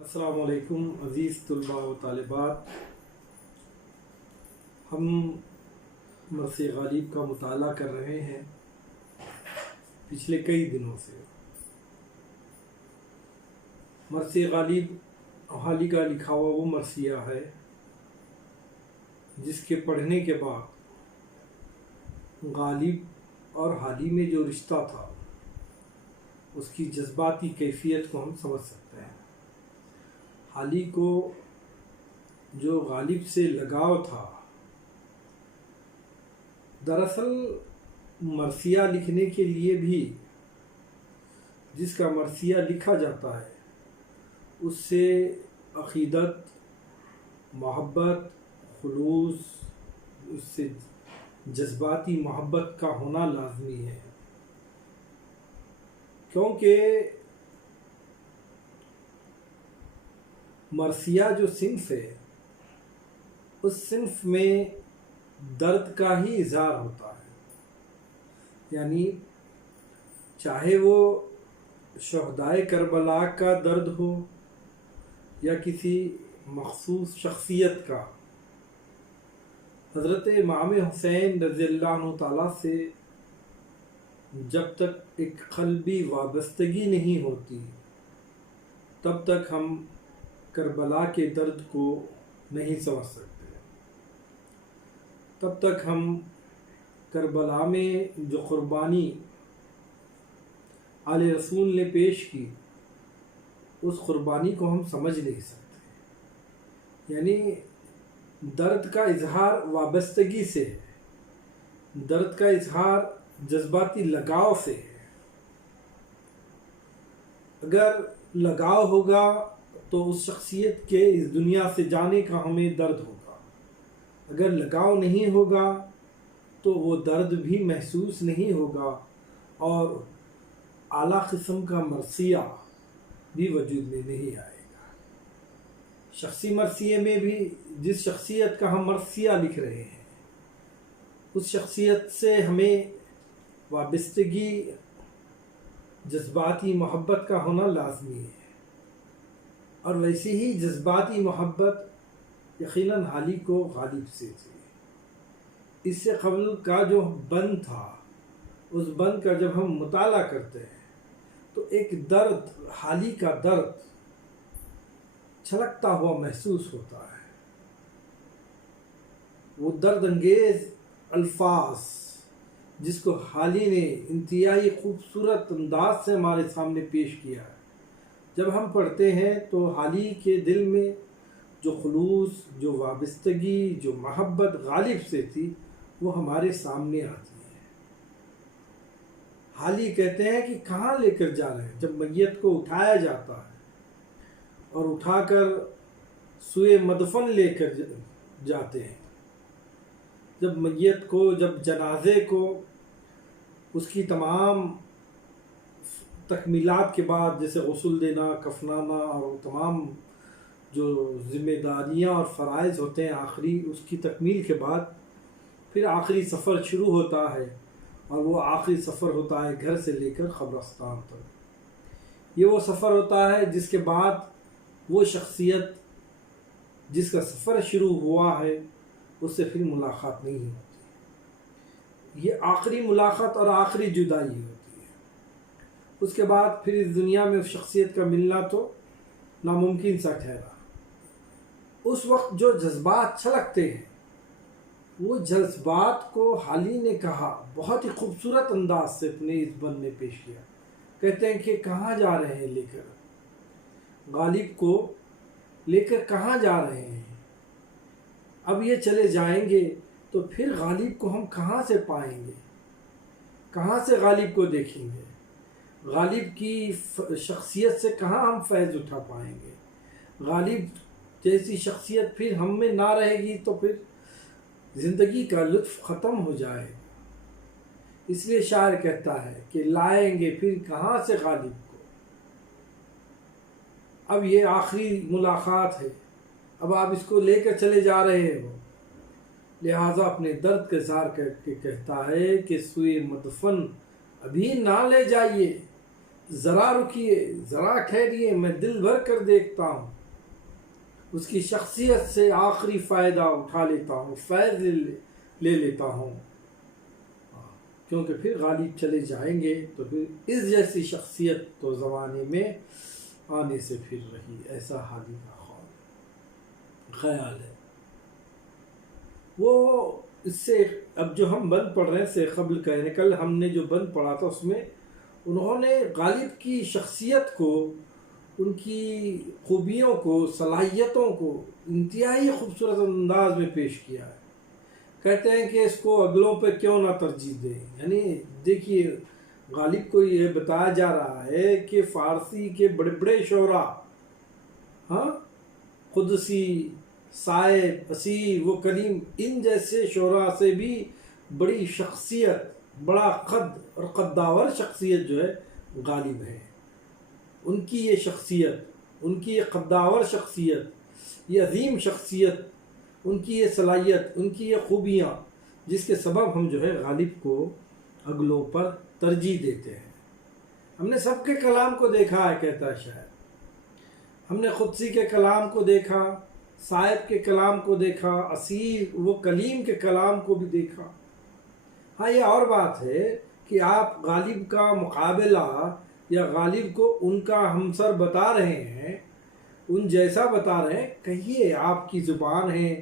السلام علیکم عزیز طلباء و طالبات، ہم مرث غالب کا مطالعہ کر رہے ہیں پچھلے کئی دنوں سے۔ مرث غالب حالی کا لکھا ہوا وہ مرثیہ ہے جس کے پڑھنے کے بعد غالب اور حالی میں جو رشتہ تھا اس کی جذباتی کیفیت کو ہم سمجھ سکتے ہیں۔ حالی کو جو غالب سے لگاؤ تھا، دراصل مرثیہ لکھنے کے لیے بھی جس کا مرثیہ لکھا جاتا ہے اس سے عقیدت، محبت، خلوص، اس سے جذباتی محبت کا ہونا لازمی ہے، کیونکہ مرثیہ جو صنف ہے اس صنف میں درد کا ہی اظہار ہوتا ہے، یعنی چاہے وہ شہدائے کربلا کا درد ہو یا کسی مخصوص شخصیت کا۔ حضرت امام حسین رضی اللہ عنہ تعالیٰ سے جب تک ایک قلبی وابستگی نہیں ہوتی تب تک ہم کربلا کے درد کو نہیں سمجھ سکتے، تب تک ہم کربلا میں جو قربانی آل رسول نے پیش کی اس قربانی کو ہم سمجھ نہیں سکتے۔ یعنی درد کا اظہار وابستگی سے ہے، درد کا اظہار جذباتی لگاؤ سے ہے۔ اگر لگاؤ ہوگا تو اس شخصیت کے اس دنیا سے جانے کا ہمیں درد ہوگا، اگر لگاؤ نہیں ہوگا تو وہ درد بھی محسوس نہیں ہوگا اور اعلیٰ قسم کا مرثیہ بھی وجود میں نہیں آئے گا۔ شخصی مرثیے میں بھی جس شخصیت کا ہم مرثیہ لکھ رہے ہیں اس شخصیت سے ہمیں وابستگی، جذباتی محبت کا ہونا لازمی ہے، اور ویسے ہی جذباتی محبت یقیناً حالی کو غالب سے تھی۔ اس سے قبل کا جو بند تھا اس بند کا جب ہم مطالعہ کرتے ہیں تو ایک درد، حالی کا درد چھلکتا ہوا محسوس ہوتا ہے۔ وہ درد انگیز الفاظ جس کو حالی نے انتہائی خوبصورت انداز سے ہمارے سامنے پیش کیا ہے، جب ہم پڑھتے ہیں تو حالی کے دل میں جو خلوص، جو وابستگی، جو محبت غالب سے تھی وہ ہمارے سامنے آتی ہے۔ حالی کہتے ہیں کہ کہاں لے کر جا رہے ہیں؟ جب میت کو اٹھایا جاتا ہے اور اٹھا کر سوئے مدفن لے کر جاتے ہیں، جب میت کو، جب جنازے کو اس کی تمام تکمیلات کے بعد، جیسے غسل دینا، کفنانا اور تمام جو ذمہ داریاں اور فرائض ہوتے ہیں آخری، اس کی تکمیل کے بعد پھر آخری سفر شروع ہوتا ہے، اور وہ آخری سفر ہوتا ہے گھر سے لے کر قبرستان تک۔ یہ وہ سفر ہوتا ہے جس کے بعد وہ شخصیت جس کا سفر شروع ہوا ہے اس سے پھر ملاقات نہیں ہوتی، یہ آخری ملاقات اور آخری جدائی ہوتی ہے۔ اس کے بعد پھر اس دنیا میں اس شخصیت کا ملنا تو ناممکن سا ٹھہرا۔ اس وقت جو جذبات چھلکتے ہیں وہ جذبات کو حالی نے کہا، بہت ہی خوبصورت انداز سے اپنے اس بند میں پیش کیا۔ کہتے ہیں کہ کہاں جا رہے ہیں لے کر، غالب کو لے کر کہاں جا رہے ہیں؟ اب یہ چلے جائیں گے تو پھر غالب کو ہم کہاں سے پائیں گے؟ کہاں سے غالب کو دیکھیں گے؟ غالب کی شخصیت سے کہاں ہم فیض اٹھا پائیں گے؟ غالب جیسی شخصیت پھر ہم میں نہ رہے گی تو پھر زندگی کا لطف ختم ہو جائے گا۔ اس لیے شاعر کہتا ہے کہ لائیں گے پھر کہاں سے غالب کو، اب یہ آخری ملاقات ہے، اب آپ اس کو لے کر چلے جا رہے ہو، لہٰذا اپنے درد کا اظہار کر کے کہتا ہے کہ سوئے مدفن ابھی نہ لے جائیے، ذرا رکیے، ذرا ٹھہریے، میں دل بھر کر دیکھتا ہوں، اس کی شخصیت سے آخری فائدہ اٹھا لیتا ہوں، فیض لے لیتا ہوں، کیونکہ پھر غالب چلے جائیں گے تو پھر اس جیسی شخصیت تو زمانے میں آنے سے پھر رہی، ایسا حالی کا خیال ہے۔ وہ اس سے اب جو ہم بند پڑھ رہے ہیں سے قبل کا، یعنی کل ہم نے جو بند پڑھا تھا اس میں انہوں نے غالب کی شخصیت کو، ان کی خوبیوں کو، صلاحیتوں کو انتہائی خوبصورت انداز میں پیش کیا ہے۔ کہتے ہیں کہ اس کو اگلوں پہ کیوں نہ ترجیح دیں، یعنی دیکھیے غالب کو یہ بتایا جا رہا ہے کہ فارسی کے بڑے بڑے شعراء، ہاں، قدسی، صائب، اسیر و کلیم، ان جیسے شعراء سے بھی بڑی شخصیت، بڑا قد اور قداور شخصیت جو ہے غالب ہے۔ ان کی یہ شخصیت، ان کی یہ قداور شخصیت، یہ عظیم شخصیت، ان کی یہ صلاحیت، ان کی یہ خوبیاں، جس کے سبب ہم جو ہے غالب کو اگلوں پر ترجیح دیتے ہیں۔ ہم نے سب کے کلام کو دیکھا ہے، کہتا ہے شاعر، ہم نے قدسی کے کلام کو دیکھا، صائب کے کلام کو دیکھا، اسیر و کلیم کے کلام کو بھی دیکھا۔ ہاں، یہ اور بات ہے کہ آپ غالب کا مقابلہ یا غالب کو ان کا ہمسر بتا رہے ہیں، ان جیسا بتا رہے ہیں، کہیے، آپ کی زبان ہے،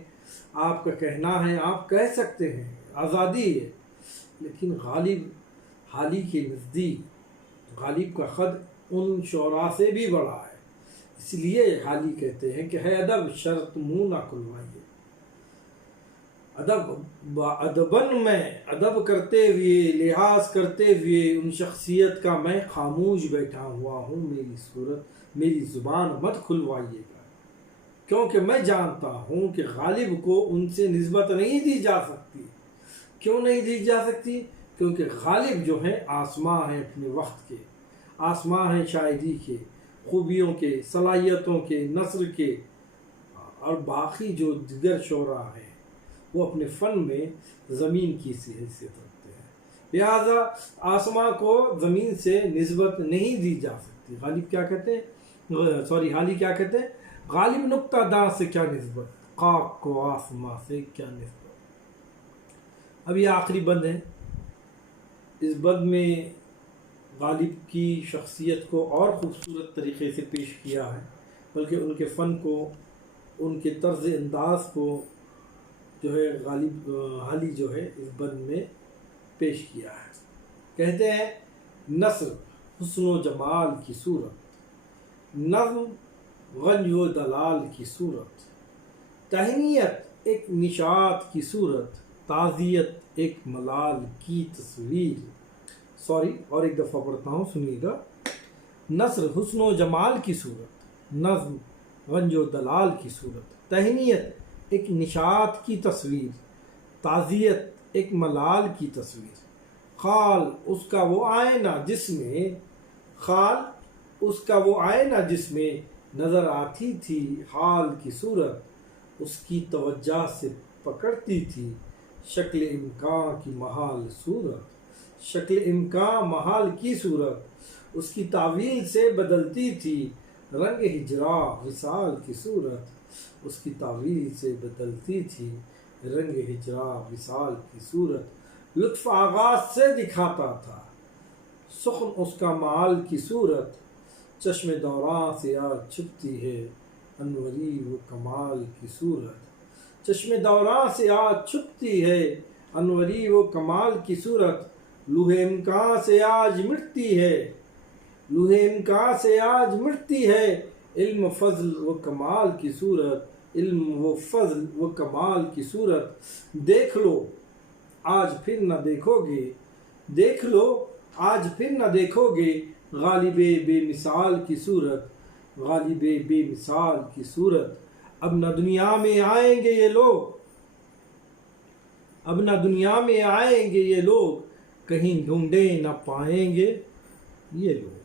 آپ کا کہنا ہے، آپ کہہ سکتے ہیں، آزادی ہے، لیکن غالب حالی کے نزدیک غالب کا قد ان شعراء سے بھی بڑا ہے۔ اس لیے حالی کہتے ہیں کہ ہے ادب شرط منہ نہ کھلوائیے۔ ادبن میں ادب کرتے ہوئے، لحاظ کرتے ہوئے ان شخصیت کا میں خاموش بیٹھا ہوا ہوں، میری زبان مت کھلوائیے گا، کیونکہ میں جانتا ہوں کہ غالب کو ان سے نسبت نہیں دی جا سکتی۔ کیوں نہیں دی جا سکتی؟ کیونکہ غالب جو ہیں آسماں ہیں اپنے وقت کے، آسماں ہیں شاعری کے، خوبیوں کے، صلاحیتوں کے، نثر کے، اور باقی جو دیگر شعراء ہیں وہ اپنے فن میں زمین کی سی حیثیت رکھتے ہیں، لہذا آسماں کو زمین سے نسبت نہیں دی جا سکتی۔ غالب کیا کہتے ہیں، حالی کیا کہتے ہیں، غالب نقطہ داں سے کیا نسبت، خاک کو آسماں سے کیا نسبت۔ اب یہ آخری بند ہے، اس بند میں غالب کی شخصیت کو اور خوبصورت طریقے سے پیش کیا ہے، بلکہ ان کے فن کو، ان کے طرز انداز کو جو ہے غالب حالی جو ہے اس بند میں پیش کیا ہے۔ کہتے ہیں، نثر حسن و جمال کی صورت، نظم غنج و دلال کی صورت، تہنیت ایک نشاط کی صورت، تعزیت ایک ملال کی تصویر۔ اور ایک دفعہ پڑھتا ہوں، سنیے گا۔ نثر حسن و جمال کی صورت، نظم غنج و دلال کی صورت، تہنیت ایک نشاط کی تصویر، تعزیت ایک ملال کی تصویر، خال اس کا وہ آئینہ جس میں نظر آتی تھی حال کی صورت، اس کی توجہ سے پکڑتی تھی شکل امکان کی محال صورت، شکل امکان محال کی صورت، اس کی تعویل سے بدلتی تھی رنگ ہجرا وصال کی صورت، اس کی تعویل سے بدلتی تھی رنگ ہجرا وصال کی صورت، لطف آغاز سے دکھاتا تھا سخن اس کا مال کی صورت، چشم دوراں سے آج چھپتی ہے انوری و کمال کی صورت، چشم دوراں سے آج چھپتی ہے انوری و کمال کی صورت، لوح امکان سے آج مٹتی ہے، لوح امکان سے آج مٹتی ہے علم فضل و کمال کی صورت، علم و فضل و کمال کی صورت، دیکھ لو آج پھر نہ دیکھو گے، دیکھ لو آج پھر نہ دیکھو گے غالب بے مثال کی صورت، غالب بے مثال کی صورت، اب نہ دنیا میں آئیں گے یہ لوگ، اب نہ دنیا میں آئیں گے یہ لوگ، کہیں ڈھونڈے نہ پائیں گے یہ لوگ۔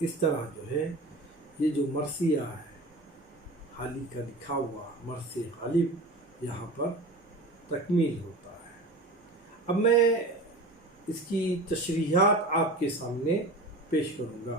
اس طرح جو ہے یہ جو مرثیہ ہے حالی کا لکھا ہوا مرثیہ غالب یہاں پر تکمیل ہوتا ہے۔ اب میں اس کی تشریحات آپ کے سامنے پیش کروں گا۔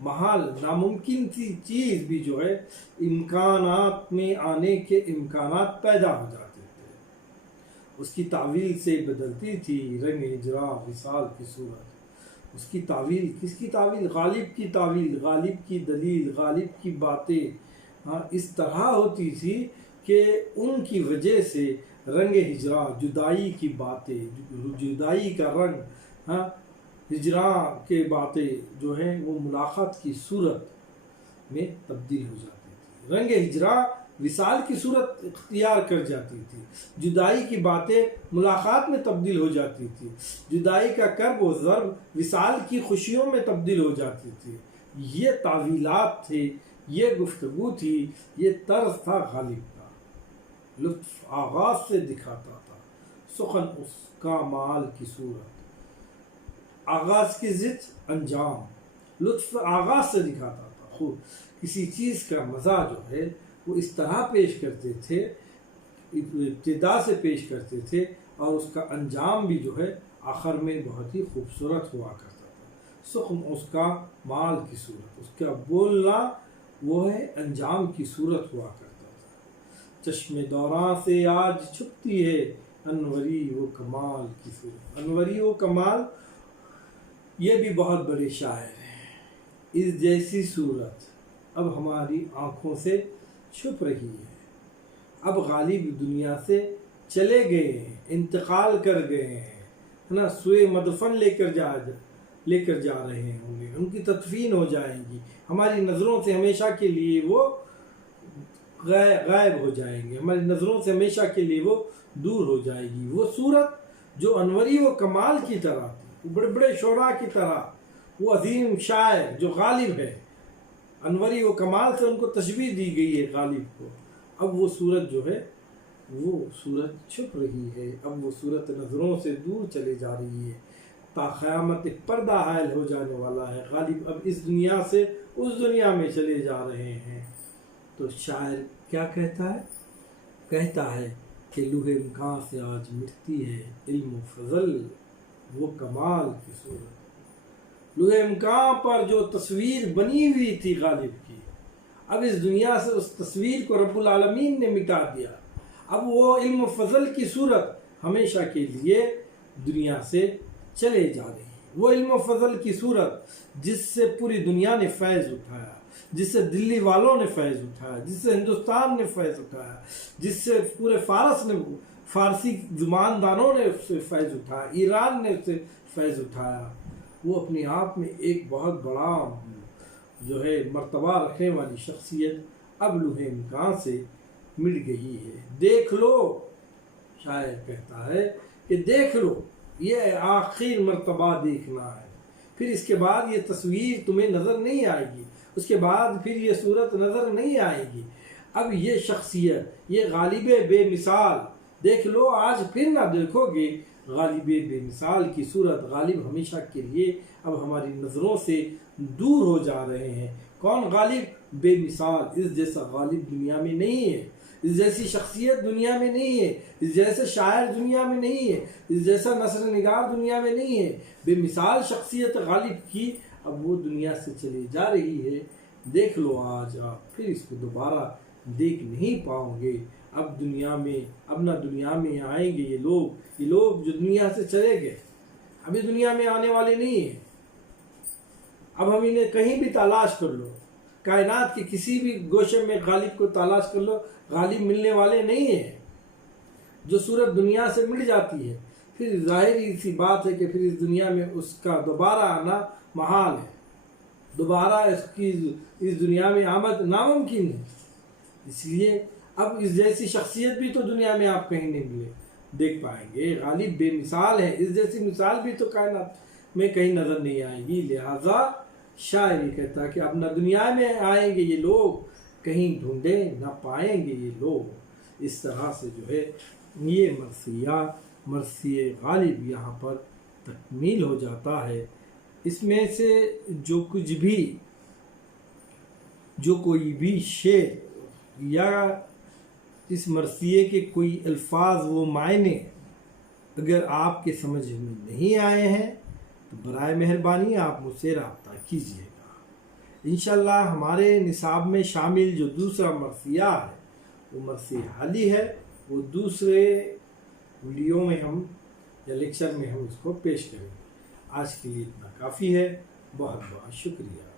محال ناممکن سی چیز بھی جو ہے امکانات میں آنے کے امکانات پیدا ہو جاتے تھے، اس کی تعویل سے بدلتی تھی رنگ اجرا وصال کی صورت۔ اس کی تعویل، کس کی تعویل؟ غالب کی تعویل، غالب کی دلیل، غالب کی باتیں اس طرح ہوتی تھی کہ ان کی وجہ سے رنگ ہجرا، جدائی کی باتیں، جدائی کا رنگ، ہجرا کے باتیں جو ہیں وہ ملاقات کی صورت میں تبدیل ہو جاتی تھی، رنگ ہجرا وصال کی صورت اختیار کر جاتی تھی، جدائی کی باتیں ملاقات میں تبدیل ہو جاتی تھی، جدائی کا کرب و ضرب وصال کی خوشیوں میں تبدیل ہو جاتی تھی۔ یہ تعویلات تھے، یہ گفتگو تھی، یہ طرز تھا غالب کا۔ لطف آغاز سے دکھاتا تھا، سخن اس کا مال کی صورت، آغاز کی ضد انجام، لطف آغاز سے دکھاتا تھا۔ خوب کسی چیز کا مزہ جو ہے وہ اس طرح پیش کرتے تھے، ابتدا سے پیش کرتے تھے، اور اس کا انجام بھی جو ہے آخر میں بہت ہی خوبصورت ہوا کرتا تھا۔ سخن اس کا مال کی صورت، اس کا بولنا وہ ہے انجام کی صورت ہوا کرتا تھا۔ چشم دوراں سے آج چھپتی ہے انوری و کمال کی صورت، انوری و کمال یہ بھی بہت بڑے شاعر ہیں۔ اس جیسی صورت اب ہماری آنکھوں سے چھپ رہی ہے، اب غالب دنیا سے چلے گئے ہیں، انتقال کر گئے ہیں نا، سوئے مدفن لے کر جا رہے ہوں گے، ان کی تدفین ہو جائیں گی، ہماری نظروں سے ہمیشہ کے لیے وہ غائب ہو جائیں گے، ہماری نظروں سے ہمیشہ کے لیے وہ دور ہو جائے گی۔ وہ صورت جو انوری و کمال کی طرح تھی، بڑے بڑے شعراء کی طرح، وہ عظیم شاعر جو غالب ہے، انوری و کمال سے ان کو تشبیہ دی گئی ہے غالب کو، اب وہ صورت جو ہے وہ صورت چھپ رہی ہے، اب وہ صورت نظروں سے دور چلے جا رہی ہے، تا قیامت ایک پردہ حائل ہو جانے والا ہے، غالب اب اس دنیا سے اس دنیا میں چلے جا رہے ہیں۔ تو شاعر کیا کہتا ہے؟ کہتا ہے کہ لوح امکان سے آج مٹتی ہے علم و فضل وہ کمال کی صورت۔ لوح امکان پر جو تصویر بنی ہوئی تھی غالب کی، اب اس دنیا سے اس تصویر کو رب العالمین نے مٹا دیا، اب وہ علم و فضل کی صورت ہمیشہ کے لیے دنیا سے چلے جا رہی ہے۔ وہ علم و فضل کی صورت جس سے پوری دنیا نے فیض اٹھایا، جس سے دلی والوں نے فیض اٹھایا، جس سے ہندوستان نے فیض اٹھایا، جس سے پورے فارسی زباندانوں نے اس سے فیض اٹھایا، ایران نے اس سے فیض اٹھایا، وہ اپنے آپ میں ایک بہت بڑا جو ہے مرتبہ رکھنے والی شخصیت اب لوح امکان سے مٹ گئی ہے۔ دیکھ لو، شاعر کہتا ہے کہ دیکھ لو، یہ آخر مرتبہ دیکھنا ہے، پھر اس کے بعد یہ تصویر تمہیں نظر نہیں آئے گی، اس کے بعد پھر یہ صورت نظر نہیں آئے گی، اب یہ شخصیت، یہ غالب بے مثال، دیکھ لو آج پھر نہ دیکھو گے غالب بے مثال کی صورت، غالب ہمیشہ کے لیے اب ہماری نظروں سے دور ہو جا رہے ہیں۔ کون غالب؟ بے مثال، اس جیسا غالب دنیا میں نہیں ہے، اس جیسی شخصیت دنیا میں نہیں ہے، اس جیسے شاعر دنیا میں نہیں ہے، اس جیسا نثر نگار دنیا میں نہیں ہے۔ بے مثال شخصیت غالب کی اب وہ دنیا سے چلی جا رہی ہے۔ دیکھ لو آج آپ پھر اس کو دوبارہ دیکھ نہیں پاؤ گے، اب نہ دنیا میں آئیں گے یہ لوگ جو دنیا سے چلے گئے، ابھی دنیا میں آنے والے نہیں ہیں۔ اب ہم انہیں کہیں بھی تلاش کر لو، کائنات کے کسی بھی گوشے میں غالب کو تلاش کر لو، غالب ملنے والے نہیں ہیں۔ جو صورت دنیا سے مٹ جاتی ہے، پھر ظاہری سی بات ہے کہ پھر اس دنیا میں اس کا دوبارہ آنا محال ہے، دوبارہ اس دنیا میں آمد ناممکن ہے۔ اس لیے اب اس جیسی شخصیت بھی تو دنیا میں آپ کہیں نہیں دیکھ پائیں گے، غالب بے مثال ہے، اس جیسی مثال بھی تو کائنات میں کہیں نظر نہیں آئے گی۔ لہٰذا شاعر یہ کہتا ہے کہ اب نہ دنیا میں آئیں گے یہ لوگ، کہیں ڈھونڈے نہ پائیں گے یہ لوگ۔ اس طرح سے جو ہے یہ مرثیہ غالب یہاں پر تکمیل ہو جاتا ہے۔ اس میں سے جو کوئی بھی شعر یا اس مرثیے کے کوئی الفاظ و معنی اگر آپ کے سمجھ میں نہیں آئے ہیں تو برائے مہربانی آپ مجھ سے رابطہ کیجیے گا۔ انشاءاللہ ہمارے نصاب میں شامل جو دوسرا مرثیہ ہے وہ مرثیہ حالی ہے، وہ دوسرے ویڈیو میں ہم یا لیکچر میں ہم اس کو پیش کریں گے۔ آج کے لیے اتنا کافی ہے، بہت بہت شکریہ۔